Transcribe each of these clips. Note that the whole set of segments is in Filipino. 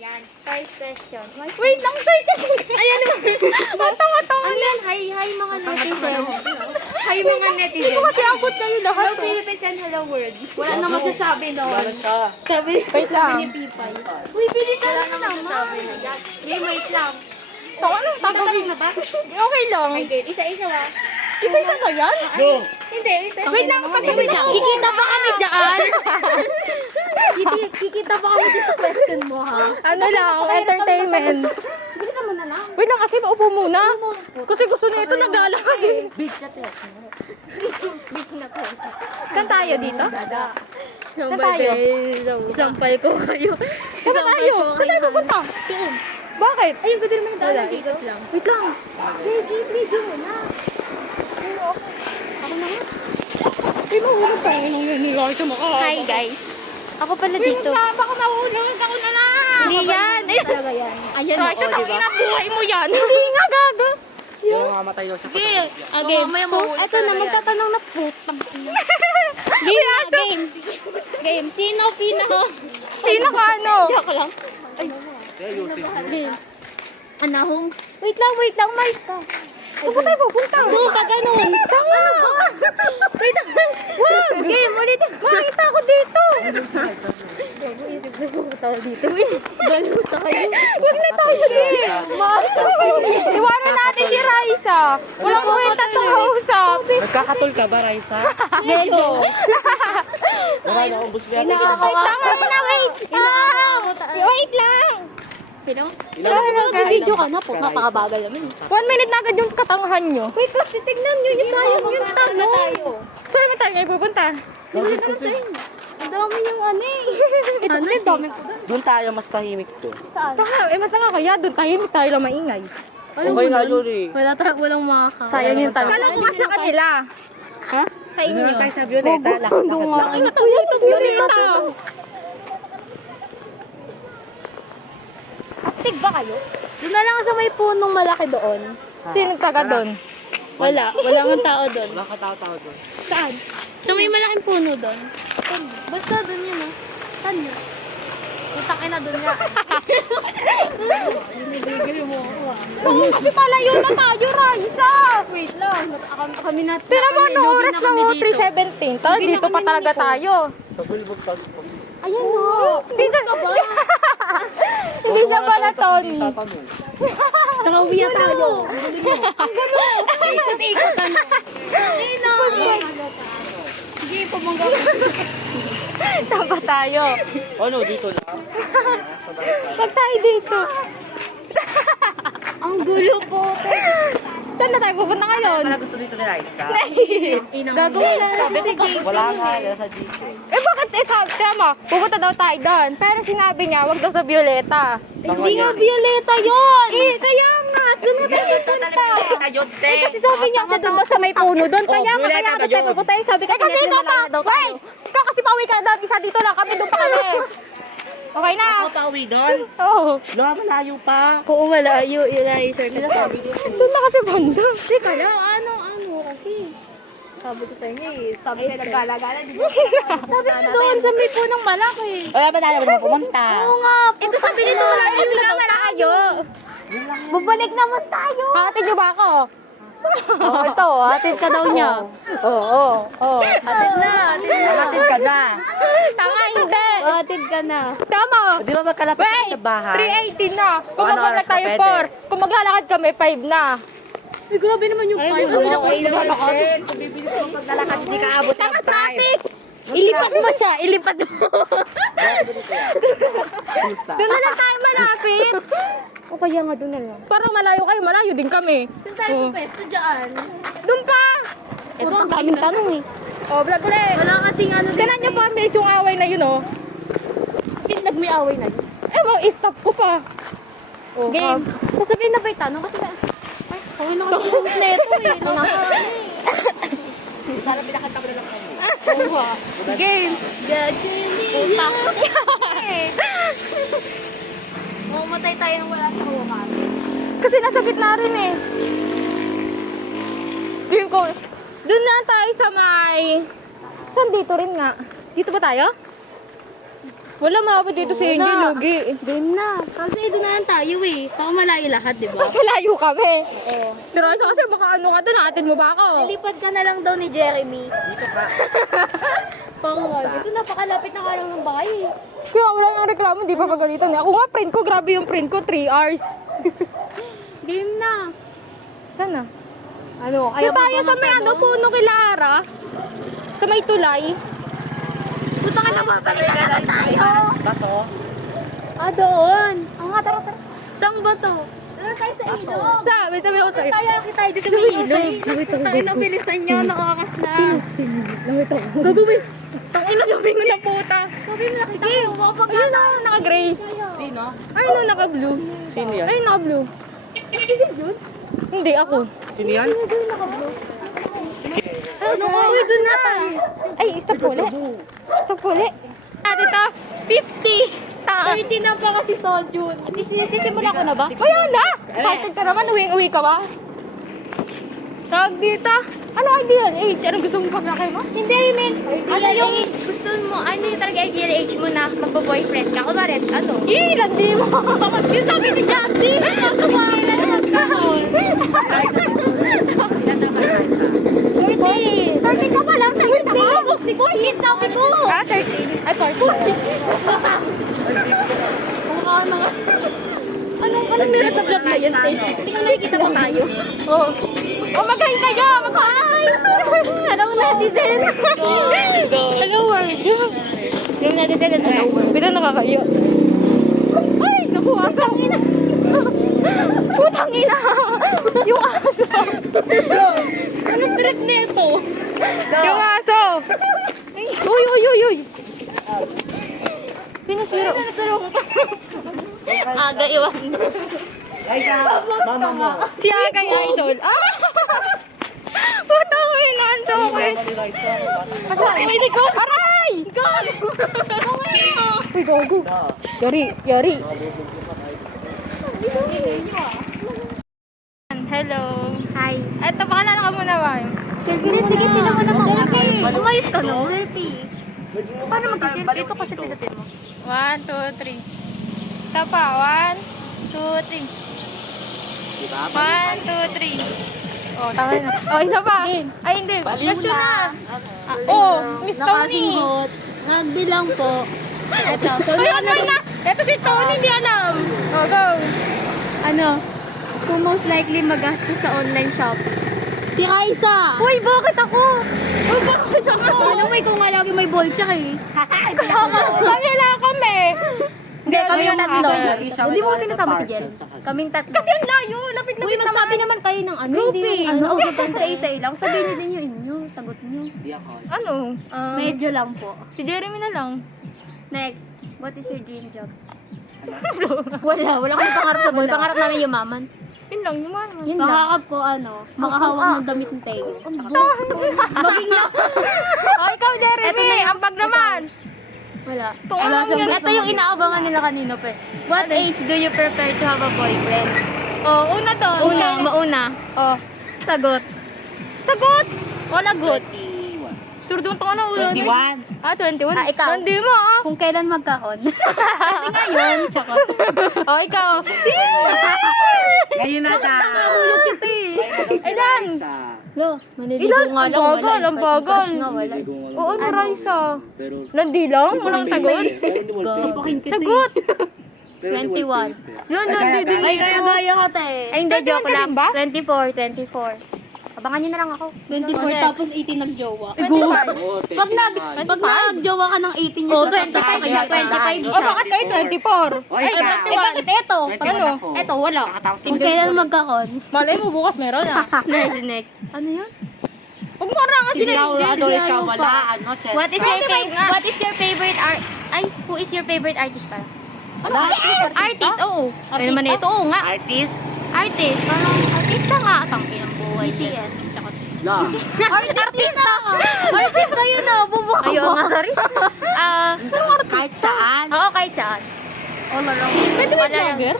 Yan, first question. Wait lang, search ako. Ayan naman. Matawa-tawa Ano na. yan? Hi mga netizen. Hi mga netizen. Hindi ko kasi abot kayo lahat. Hello Philippines and hello world. Wala na magsasabi noon. Sabi, Wait lang. ni Pipay. Uy, bilisan na naman. Game, wait lang. Tawa na, tatawin. na ba? Okay lang. Ay, good. Isa-isa ba? Isa-isa na yan? Hindi, isa-isa. Wait lang, wait lang. Kikita ba kami dyan? Kikita ba kami dito sa question mo, ha? Ano lang, entertainment. Bilisan mo na lang. Wait lang kasi maupo muna. Kasi gusto na ito naglalakad. Beach na to. Beach na to. Saan tayo dito? Saan tayo? Isampal ko kayo. Saan tayo? Saan tayo pupunta? Bakit? Ayun, pwede naman yung dami. Ikot lang. Wait lang. Video mo na. Ako na nga. Ay, mahulog tayo nung yun. Hindi ako makahabak. Hi, guys. Ako pala Wait, dito. baka mahulog. Ako na lang. Hindi yan. Talaga yan. Ayan Ay, o, sa diba? tangina buhay mo yan. Hindi nga, gaga. Yung mamatay daw siya. Okay. Game. Eto na, magtatanong na putang. Game. Game. Sino pinaka? Sino ka ano? Joke lang. Game. Anahong. Wait lang, mais ka. Saan ba tayo pupunta? Oo, pag ganun. Tama. Wait lang. Wag. Game, ulit. Makita ko dito. Baliw tayo. Wag na tayo din. Iwanan natin si Raisa. Walang kwenta itong kausap. Nagkakatol ka ba, Raisa? Medyo. Wala na akong busli. Tama mo na, wait. Wait lang. Sino? Video ka na po, napakabagal naman. 1 minute na agad yung katangahan nyo. Wait, kasi tignan nyo yung sayang yung tanong. Saan naman tayo ngayon pupunta? Hindi naman sa inyo. Ang dami yung ano eh. Ito kasi ang dami ko doon. Doon tayo, mas tahimik to. Saan? Baka, mas nga kaya doon tahimik tayo lang maingay. Okay nga yun eh. Walang makaka. Sayang yung tanong. Kala ko nga sa kanila. Ha? Sa inyo. Doon tayo sa Violeta. Bakit na tayo ito, Violeta? Astig ba kayo? Doon na lang sa may punong malaki doon. Sino taga doon? Wala nga tao doon. Wala ka tao doon. Saan? Sa may malaking puno doon. Basta doon yun oh. Saan yun? Putakin na doon nga. Binibigil mo ako ah. Oo, kasi palayo na tayo, Raisa. Wait lang. Kami natin. Tira mo, ano oras na mo? 3:17. Tayo, dito pa talaga tayo. Pagulbog pag... Ayan o. Hindi siya ba? Hindi siya pala, Tony. Nakauwi na tayo. Ang gulo. Ikot-ikot ano. Ayun o. Sige, pumangga ko. Saan pa tayo? Ano, dito lang? Pag tayo dito. Ang gulo po. Saan na tayo pupunta ngayon? Wala gusto dito ni Raisa. Gagawin na natin si Jake. Wala nga, nasa dito. Eh bakit? Tama, pupunta daw tayo doon. Pero sinabi niya, wag daw sa Violeta. Hindi nga Violeta yun. Kaya nga. Doon na tayo pupunta. Eh kasi sabi niya kasi doon daw sa may puno doon. Kaya nga, Violeta kaya ba doon tayo yun? pupunta. Sabi ka kasi ikaw pa. Wait! Ikaw kasi pauwi ka na daw. Isa dito lang kami. Doon pa kami. Okay na? Ako pa uwi doon? Oo. Wala, malayo pa. Oo, malayo. Yun ay sir. Doon na kasi banda. Teka lang, ano kasi. Sabi ko sa inyo eh. Sabi ko naggalagala. Sabi ko doon sa may punong malaki. Wala ba tayo na pumunta? Oo nga. Ito sabi nito lang. Ito lang malayo. Babalik naman tayo. Hatid niyo ba ako? Oh, ito. Hatid ka daw niya. Oo. Hatid na. Hatid ka na. Tama, hindi. Hatid ka na. Tama. Di ba magkalapit Wait! sa bahay? 3:18 na. Kung Ano maglalakad oras ka tayo pwede? 4. Kung maglalakad kami 5 na. Ay, grabe naman yung Ay, Ano okay naman, Jen. Kung bibili ko paglalakad, hindi ka abot ng Tama, traffic! Ilipat mo siya. Ilipat mo. Doon na lang tayo malapit. O kaya nga doon na lang. Parang malayo kayo, malayo din kami. Saan tayo pwesto dyan? Doon pa! Ito ang daming tanong eh. Oh, vlog ulit. Wala kasing ano Tignan niyo pa, medyo yung away na yun, oh. Nagmi-away na yun. Eh, stop ko pa. Oh, Game. Sasabihin na ba yung tanong? Kasi na... Ay, kawin na kami yung na ito eh. Sana pinakanta mo na lang kami. Game. Utak. Mamatay tayo nang wala sa hawakan. Kasi nasa gitna rin eh. Game ko. Doon na tayo sa may... Saan dito rin nga? Dito ba tayo? Wala malapit dito si Angel, lugi. Game na. Kasi doon na lang tayo eh. Baka malayo lahat, di ba? Mas malayo kami. Oo. Pero kasi baka ano ka doon, atin mo ba ako? Lipad ka na lang daw ni Jeremy. Dito ka. Dito napakalapit na ka lang ng bahay eh. Kaya wala nang reklamo, di pa pagalitan. Ako nga, print ko, grabe yung print ko, 3 hours. Game na. Sana? Ano? Kaya tayo sa may ano, puno kila Ara. Sa may tulay. Puta ka na ba? Tayo. Bato. Ah, doon. Nga, tara. Saan ba to? Doon tayo sa ilog. Sabi ko tayo. Tayo dito sa ilog. Tayo na bilisan niyo, nakakas na. Gagawin. Ang ina, sabi ko na puta. Sabi mo nakita ko. Kapag Ayun na, naka-gray. Sino? Ayun na, naka-blue. Sino yan? Ayun, naka-blue. Hindi, ako. Sino yan? ano ko? Uy, doon na. Ay, stop uli. Stop uli. Dito, 50. 30 na pa kasi Sojun. Sisimula ko na ba? Wala na! Excited ka naman, uwi ka ba? Tawag dito. Ano ideal age? Anong gusto mong paglaki mo? Hindi, I mean, ano yung gusto mo, ano yung talaga ideal age mo na magbo-boyfriend ka? Kunwari, ano? Landi mo! Yung sabi ni Justin, kumain na naman ka. 30 ka pa lang, sa kita ko. 40 sabi ko. 30. Ay, 40. Anong meron sa vlog na yan? Tingnan nakikita mo tayo. Oo. Oh, mag-hi kayo! Mag-hi! Hello, netizen. Hello, world. Yung netizen at hello, world. Bida nakakayo. Ay, naku, aso. Putang ina! Yung aso. Anong trip nito? Yung aso. Uy, uy, uy, uy. Pinasiro. Aga, iwan. Ay, sa mama mo. Si Aga yung idol. Ah! Putang ina, ang sakit. Masakit. May likod. Aray! Uy, gago. Yari. Hello. Hi. Eto, pakilala ka muna ba? Selfie. Sige, sila mo naman. Selfie. Umayos ka, no? Selfie. Paano mag-selfie? Ito kasi pinutin mo. 1, 2, 3. Tapa. 1, 2, 3. 1, 2, 3. Oh, tama na. Oh, isa pa. Ay, hindi. Question na. Oh, Miss Tony. Nagbilang po. Ito. Uy, ano na? Ito si Tony, hindi alam. Oh, go. Ano? Who most likely magastos sa online shopping? Si Raisa. Uy, bakit ako? Oh, bakit ako? Ano may kung nga lagi may ball check eh. Kami lang kami. Hindi, kami yung tatlo. Isa, Hindi mo may sinasama si parcel Jen. sa kanya. Kaming tatlo. Kasi ang layo. Lapit-lapit Uy, magsabi naman kayo ng ano. Group Hindi, eh. ano, huwag sa isa lang. Sabihin niyo din yung inyo. Sagot niyo. Di ako. Ano? Medyo lang po. Si Jeremy na lang. Next, what is your dream job? Wala kami pangarap sa buhay. Pangarap namin yumaman. Yun lang, yung mga. Yun pangarap ko ano, makahawak ng damit ng Teo. Maging lang. Oh, ikaw, Jeremy. Ang bag naman. Wala. Wala siyang Ito yung inaabangan nila kanina pa. What age do you prefer to have a boyfriend? Oh, una to. Mauna. Oh. Sagot. Sagot. Wala good. 21. Turdong to na ulo. 21. Ah, 21. Ah, ikaw. Hindi mo, ah. Kung kailan magkakon. Pwede ngayon, tsaka. Oh, ikaw. Ngayon na ta. Nahulog kita eh. Ilan? Lo, maniligo Ilan? nga Ang lang. bagal, ang bagal. Nga wala. Oo, Raisa. Pero, Nandi lang? Walang tagot? Sapakin kita Sagot. 21. Nandi din Ay, dito. gaya ka te. Ay, hindi, joke lang. ba? 24. Abangan nyo na lang ako. 24 tapos 18 nagjowa. 25. Pag nagjowa ka ng 18 years old, 25 siya, 25 Oh, bakit kayo 24? Oy, Ay, ikaw. 21. bakit eto? Ano? Eto, wala. Kakatapos Kung kailan magkakon. Malay mo, bukas meron ah. Next. Ano yun? Huwag mo arangan sila. Ikaw, ano, Hindi, ikaw, ayaw wala, pa. ano, chest. What is your favorite who is your favorite artist pala? Ano? Artist, oo. Ano naman ito? Oo nga. Artist? Artist. Parang artista nga. Tangki ng buhay. BTS. La. Artista! Artista yun na. Bumuka Ayun nga, sorry. Kahit saan. Oo, kahit saan. All around. Pwede ba Wala lang. vlogger?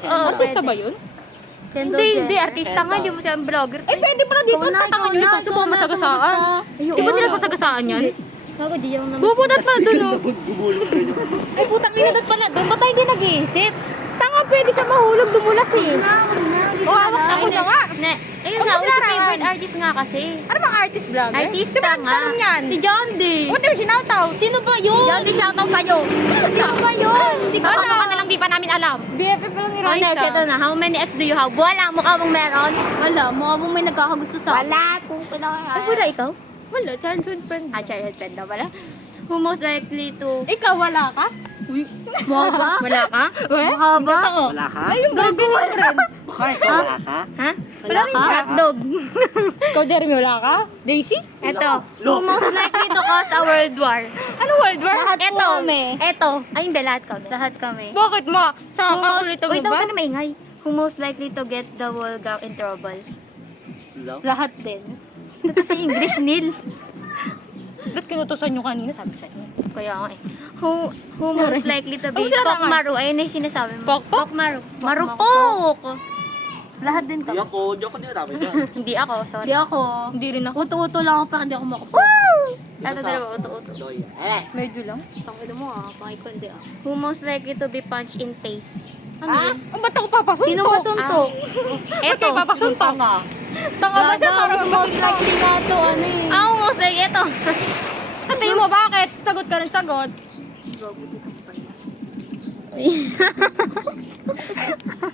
Oo, Artista pwede. ba yun? Hindi. Artista nga. Hindi mo siya vlogger. Eh, pwede pala dito. Tatangan nyo ito. Subukan masagasaan. Di ba nila sasagasaan yan? Ako, di yung naman. Bubutat pala dun, oh. Gumulong kayo. Ay, putang ina, doon pala. Doon ba tayo hindi nag-iisip? Tanga, pwede siya mahulog, dumulas eh. O, hawak ako na nga. Ayun Huwag na, mo si sinarangan. favorite artist nga kasi. Ano bang artist vlogger? Artista Diba, nga. tanong yan? Si John D. What if sinawtaw? Sino ba yun? John D, shoutout sa'yo. Sino ba yun? Hindi ko Wala. ano ka na lang, di pa namin alam. BFF lang ni Oh, next, ito na. How many ex do you have? Wala, mukha mong meron. Wala, mukha mong may nagkakagusto sa akin. Wala. Kung Ay, wala ikaw? Wala, childhood friend. Ah, childhood friend na pala. Who most likely to... Ikaw, wala ka? Mukha ba? Wala ka? Mukha ba? Totoo. Wala ka? Ay, yung gago mo rin. Bakit? Wala ka? Ha? Wala ka? Hotdog. Ikaw, Jeremy, wala ka? Daisy? Ito. Who most likely to cause a world war? Ano World War? Lahat po Ito. kami. Ito. Ay, hindi. Lahat kami. Lahat kami. Bakit ma? Sa Who most... kakulitan mo Wait, ba? daw ka na maingay. Who most likely to get the world gang in trouble? Love? Lahat din. Ito sa English, Neil. Ba't kinutusan nyo kanina? Sabi sa inyo. Kaya nga eh. Who most likely to be Ang sarap Pokmaru? Ayun na yung sinasabi mo. Pokpok? Pokmaru. Marupok! Lahat din Di kami. ako. Di ako dinatapay dyan. Hindi ako, sorry. Hindi ako. Hindi rin ako. Uto-uto lang ako pero hindi ako makupo. Ito dalawa, uto-uto. Doy. Medyo lang. Tangin mo pakikundi ah. Who most likely to be punched in face? Ano Ah? yun? Ba't ako papasuntok? Sino masuntok? Eto. Ba't papasuntok? Tanga ba siya? Gaga, Parang most likely na ito, ano eh. Ah, who most likely ito. Sa tingin mo, bakit? Sagot ka rin sagot.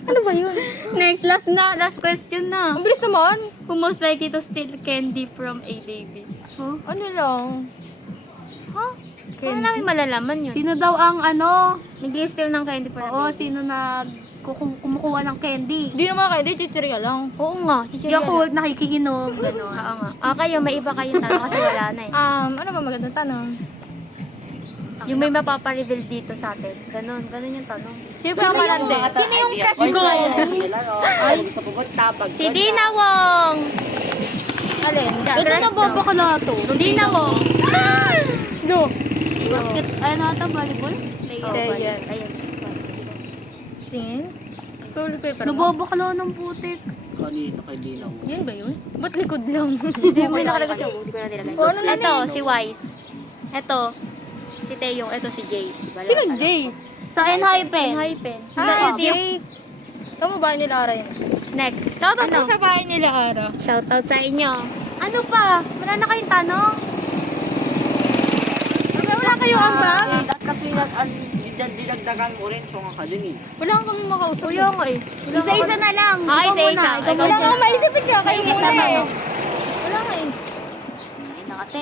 Ano ba yun? Next, last question na. Ang bilis naman. Who most likely to steal candy from a baby? Huh? Ano lang? Paano namin malalaman yun? Sino daw ang ano? Nag-steal ng candy from a Oo, baby. sino na kumukuha ng candy? Hindi naman kayo, di chichirya lang. Oo nga, Hindi chichirya ako lang. nakikiinom, gano'n. Oo nga. Ah, kayo, may iba kayong tanong kasi wala na eh. Ano ba magandang tanong? Yung may mapapareveal dito sa atin. Ganon yung tanong. Sino pa malandi? Sino yung crush Ay, mo ngayon? Kailan o? Saan gusto pumunta? Pag Si Dina Wong! Alin? Ito na babakala to. Dina Wong! Do. Basket, ano ata, volleyball? Oh, Ayan. Ayan. Tingin? Toilet paper mo? Nababakala ng putik. Kanina kay Linaw. Yan ba yun? Ba't likod lang? Hindi, may nakalagay siya. Hindi ko na nilagay. O, ano na Ito, yun? si Wise. Ito, si Taeyong. Ito, si Jay. Wala Sino talaga. Jay? Sa Enhypen. Yung Hypen. Ah, Sa Jay. Saan mo bahay nila Ara yun? Next. Shoutout Ano? ano? Sa bahay nila Ara. Shoutout sa inyo. Ano pa? Wala na kayong tanong? Wala kayo ang bag? Kasi dinagdagan mo rin. So nga ka din eh. Wala kang kami makausap. Kuya nga eh. Isa-isa na lang. Ah, Ikaw isa-isa. muna. Ikaw Ikaw Wala muna. kang maisipin ka. Kayo muna eh. Wala nga eh. Hindi na kasi.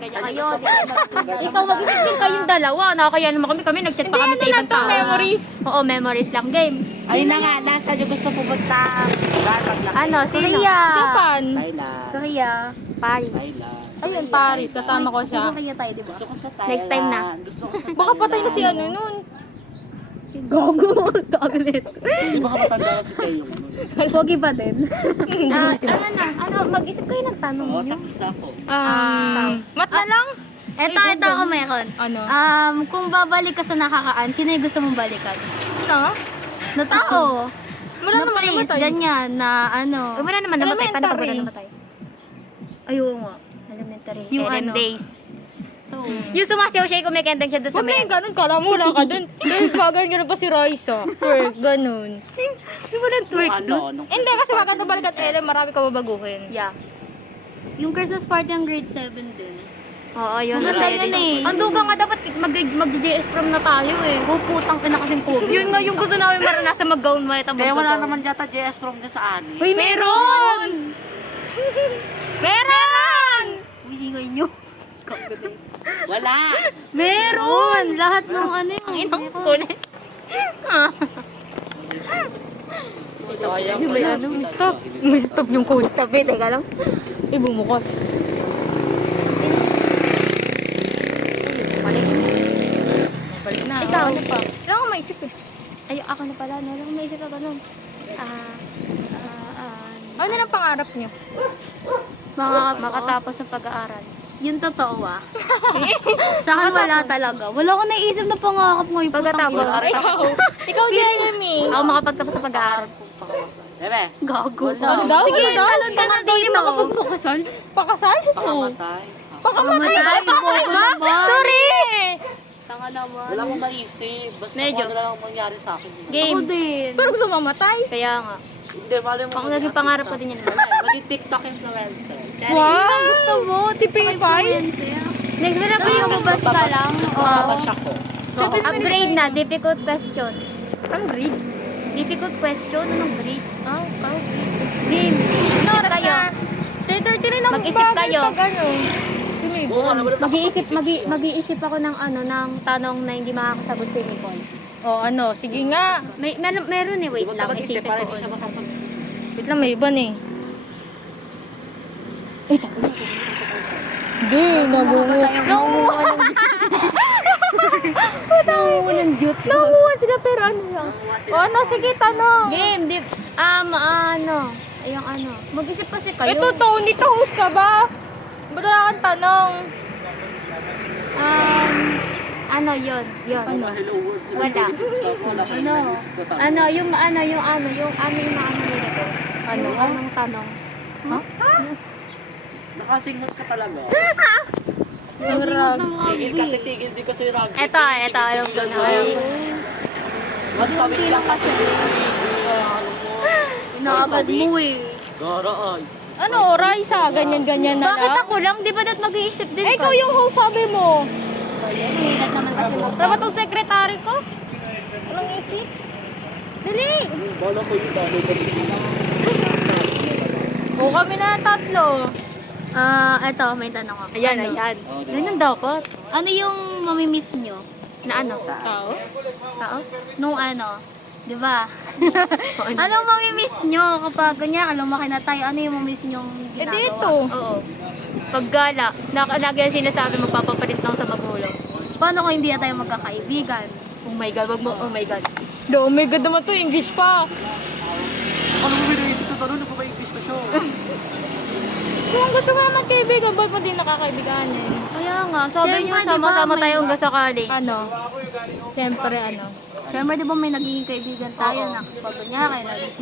Ganyan kayo. di kayo mag- Ikaw mag-isip din kayong dalawa. Nakakaya naman kami nag-chat pa kami sa ibang tao. memories. Oo, memories lang game. Ayun na nga. Nasa nyo gusto pumunta? Dapat lang. Ano, sino? Korea. Japan. Thailand. Korea. Paris. Thailand. Ayun, Paris. Kasama ko siya. Korea tayo, di ba? Gusto ko sa Thailand. Next time na. Gusto ko sa Thailand. Baka patay na si ano nun. Gogo. Toilet. Di ba kapatanda na si Teo? Pogi pa din. Ano na? Ano, mag-isip kayo ng tanong Oo, niyo. tapos na ako. Mat na lang? Ito ako meron. Ano? Kung babalik ka sa nakakaan, sino yung gusto mong balikan? Ano? Na tao. Wala na naman place, namatay. ganyan, na ano. Wala naman namatay. Paano pag wala Elementary. namatay? Ayun nga. Elementary. Yung LM ano? days. Yung sumasayaw siya, kumikendeng siya doon sa Huwag na may... yung ganun, kala mo wala ka dun. Dahil bagal nyo na pa si Raisa. Twerk, ganun. Di ba nang twerk Nung doon? nung Hindi, kasi maganda balik at Ellen, marami ka babaguhin. Yeah. Yung Christmas party ang grade 7 din. Oo, yun. Maganda yun eh. Ang duga nga dapat mag-JS prom na tayo eh. Putang ina kasing pogi. Yun nga yung gusto namin maranasan mag-gown mo. Ito Kaya wala naman yata JS from dyan sa ani. Uy, meron! Meron! Uy, ingay nyo. Wala! Meron! Lahat ng ano yung... Ang inang kulit. Yung may ano, stop. May stop yung coach. Stop it, teka lang. Ibumukas. Balik na. Ikaw, ano pa? Wala akong maisip eh. Ay, ako na pala. Wala akong maisip ako nun. Ano na pangarap niyo? Makatapos ng pag-aaral. Yung totoo ah. Sa akin wala talaga. Wala ko naisip na pangarap mo yung Pagkatapos. Ikaw, Jeremy. Ako makapagtapos sa pag-aaral. Ebe, Gago. Ano daw? Sige, Ano daw? talon ka na dito. Makapagpukasal. Pakasal? pakamatay. Pakamatay. Sorry! Tanga naman. Wala akong maisip. Basta Medyo. kung ano lang ang mangyari sa akin. Ako Game. din. Pero gusto mamatay? Kaya nga. Hindi, mali mo. Ako naging pangarap ko din yan. Maging TikTok influencer. Wow! Gusto mo? Si Pinipay? Next na po yung basta lang. Basta ko. Upgrade na. Difficult question. Anong grade? Difficult question. Anong grade? Game. Ano oras kayo? 3:30 rin ang Mag-isip kayo. Oo, ano ba naman Mag-iisip ako ng ng tanong na hindi makakasagot si Nicole. Oh, ano? Sige nga. Meron eh. Wait Huwag lang. ka mag-isip Isipin para ko. hindi siya makapag... Wait lang, may iban eh. Hindi, Nangunguha sila pero ano lang. O ano, sige, tanong. Game. Ayong ano. Mag-isip kasi kayo. Ito, Tony, to host ka ba? Ba't wala kang tanong? Ano yun? Yun. Hello world. Wala. Ano? Yung maano nila ko. Anong tanong? Nakasingot ka talaga. Ang Tigil di kasi rag. Ito, alam ko na. Ba't sabi lang kasi Inaagad mo eh. Gara ay. Ano, Raisa? Ganyan-ganyan na Bakit lang? ako lang? Di ba dapat mag-iisip din Eh, ikaw yung host, sabi mo. Nangilat naman kasi mo. Dapat ang secretary ko? Walang isip? Dali! Bala ko yung talo ko. O, kami na tatlo. Eto, may tanong ako. Ayan. Ganyan dapat. Ano yung mamimiss nyo? Na ano? Tao? Nung ano? Di ba? Ano mamimiss nyo kapag ganyan, lumaki na tayo? Ano yung mamimiss nyong Eh, ginagawa? dito. Oo. Paggala, lagi ang sinasabi magpapapalit lang sa magulang. Paano kung hindi na tayo magkakaibigan? Oh my God, wag mo, oh my God. Oh my God naman to, English pa. Ano mo binaisip ko tanong? Ano pa ba yung fish na show? Kung gusto mo naman kaibigan, ba't mo din nakakaibigan eh? Kaya nga, sabi niyo Siyempre, sama-sama di ba, tayo hanggang sa college. Ano? Siyempre, ano? Siyempre, di ba may nagiging kaibigan tayo na kapag ganyan,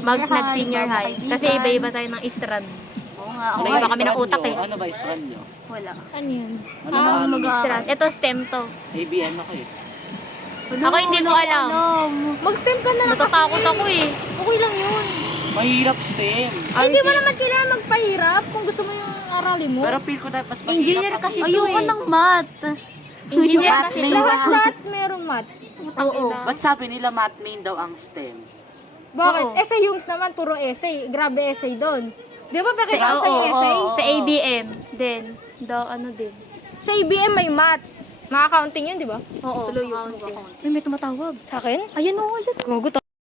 Nag-senior high. Kasi iba-iba tayo ng strand. Oo nga, ako Iba-iba nga, kami ng utak eh. Ano ba strand nyo? wala. Ano yun? Ano ba? Strand. Ito STEM to. ABM ako eh. Ako hindi ko alam. Mag-STEM ka na lang kasi. Natatakot ako eh. Okay lang yun. Mahirap STEM. Hindi mo naman kailangan magpahirap kung gusto mo yung aralin mo. Pero feel ko dapat mas mahirap. Engineer kasi to Ayoko eh. ng math. Engineer Math kasi na to. yun. Lahat merong math. Oo. Ba't sabi nila math main daw ang STEM? Bakit? Oo. Essay Humes naman, puro essay. Grabe essay doon. Di ba pakita ko Oo, sa essay? Sa ABM. Then, ano din. Sa ABM may math. Mga accounting yun, di ba? Oo. Tuloy Ay, may tumatawag. Sa akin? Ayan o, ayan. Gugutom.